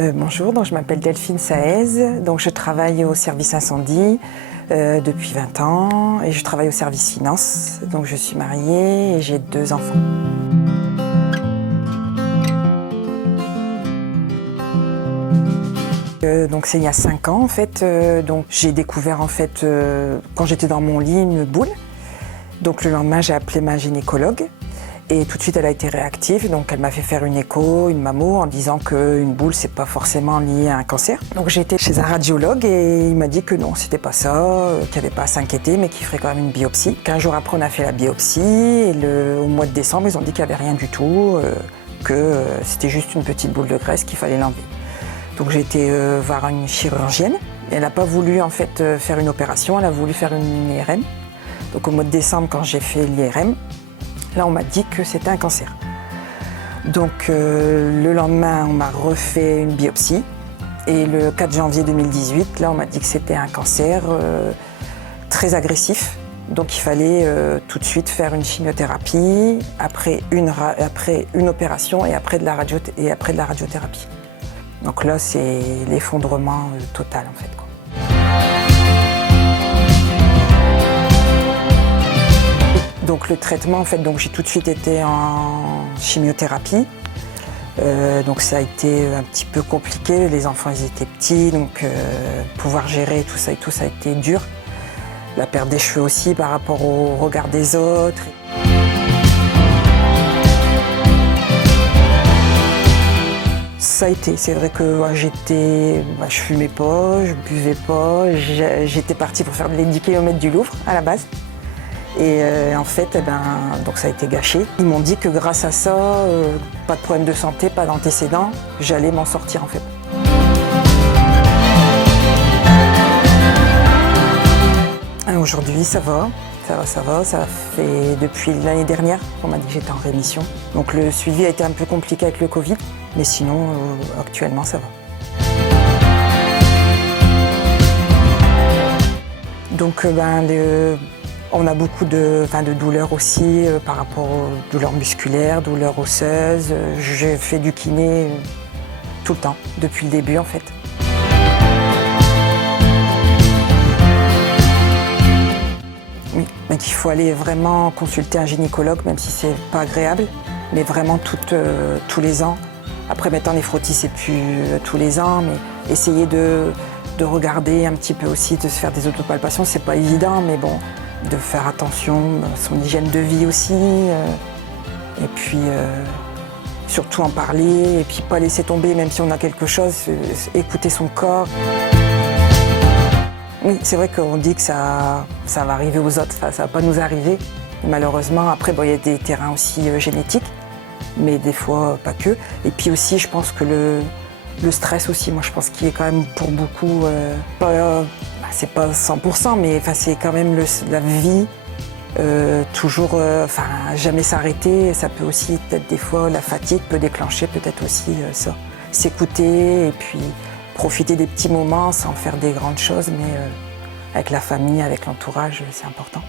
Bonjour, donc je m'appelle Delphine Saez, donc je travaille au service incendie depuis 20 ans et je travaille au service finance. Donc je suis mariée et j'ai 2 enfants. Donc c'est il y a 5 ans en fait, donc j'ai découvert en fait quand j'étais dans mon lit une boule. Donc le lendemain j'ai appelé ma gynécologue. Et tout de suite, elle a été réactive, donc elle m'a fait faire une écho, une mammo, en disant qu'une boule, c'est pas forcément lié à un cancer. Donc j'ai été chez un radiologue et il m'a dit que non, c'était pas ça, qu'il n'y avait pas à s'inquiéter, mais qu'il ferait quand même une biopsie. 15 jours après, on a fait la biopsie et au mois de décembre, ils ont dit qu'il n'y avait rien du tout, que c'était juste une petite boule de graisse qu'il fallait l'enlever. Donc j'ai été voir une chirurgienne. Elle n'a pas voulu en fait faire une opération, elle a voulu faire une IRM. Donc au mois de décembre, quand j'ai fait l'IRM, là, on m'a dit que c'était un cancer. Donc, le lendemain, on m'a refait une biopsie. Et le 4 janvier 2018, là, on m'a dit que c'était un cancer très agressif. Donc, il fallait tout de suite faire une chimiothérapie, après une opération et après de la radiothérapie. Donc là, c'est l'effondrement total, en fait, quoi. Donc le traitement, en fait, donc j'ai tout de suite été en chimiothérapie. Donc ça a été un petit peu compliqué. Les enfants, ils étaient petits, donc pouvoir gérer tout ça et tout, ça a été dur. La perte des cheveux aussi par rapport au regard des autres. Ça a été, c'est vrai que je fumais pas, je buvais pas. J'étais partie pour faire les 10 km du Louvre à la base. Et en fait, donc ça a été gâché. Ils m'ont dit que grâce à ça, pas de problème de santé, pas d'antécédents, j'allais m'en sortir en fait. Aujourd'hui, ça va. Ça fait depuis l'année dernière qu'on m'a dit que j'étais en rémission. Donc le suivi a été un peu compliqué avec le Covid, mais sinon, actuellement, ça va. Donc, on a beaucoup de douleurs aussi par rapport aux douleurs musculaires, douleurs osseuses. J'ai fait du kiné tout le temps, depuis le début en fait. Oui, mais qu'il faut aller vraiment consulter un gynécologue, même si c'est pas agréable, mais vraiment tous les ans. Après maintenant les frottis c'est plus tous les ans, mais essayer de regarder un petit peu aussi, de se faire des autopalpations, c'est pas évident, mais bon. De faire attention à son hygiène de vie aussi, et puis surtout en parler, et puis pas laisser tomber même si on a quelque chose, écouter son corps. Oui, c'est vrai qu'on dit que ça va arriver aux autres, ça va pas nous arriver. Malheureusement, après, il y a des terrains aussi génétiques, mais des fois pas que. Et puis aussi, je pense que le stress aussi, moi je pense qu'il est quand même pour beaucoup, c'est pas 100%, mais c'est quand même la vie, toujours, jamais s'arrêter. Ça peut aussi, peut-être des fois, la fatigue peut déclencher peut-être aussi ça. S'écouter et puis profiter des petits moments sans faire des grandes choses, mais avec la famille, avec l'entourage, c'est important.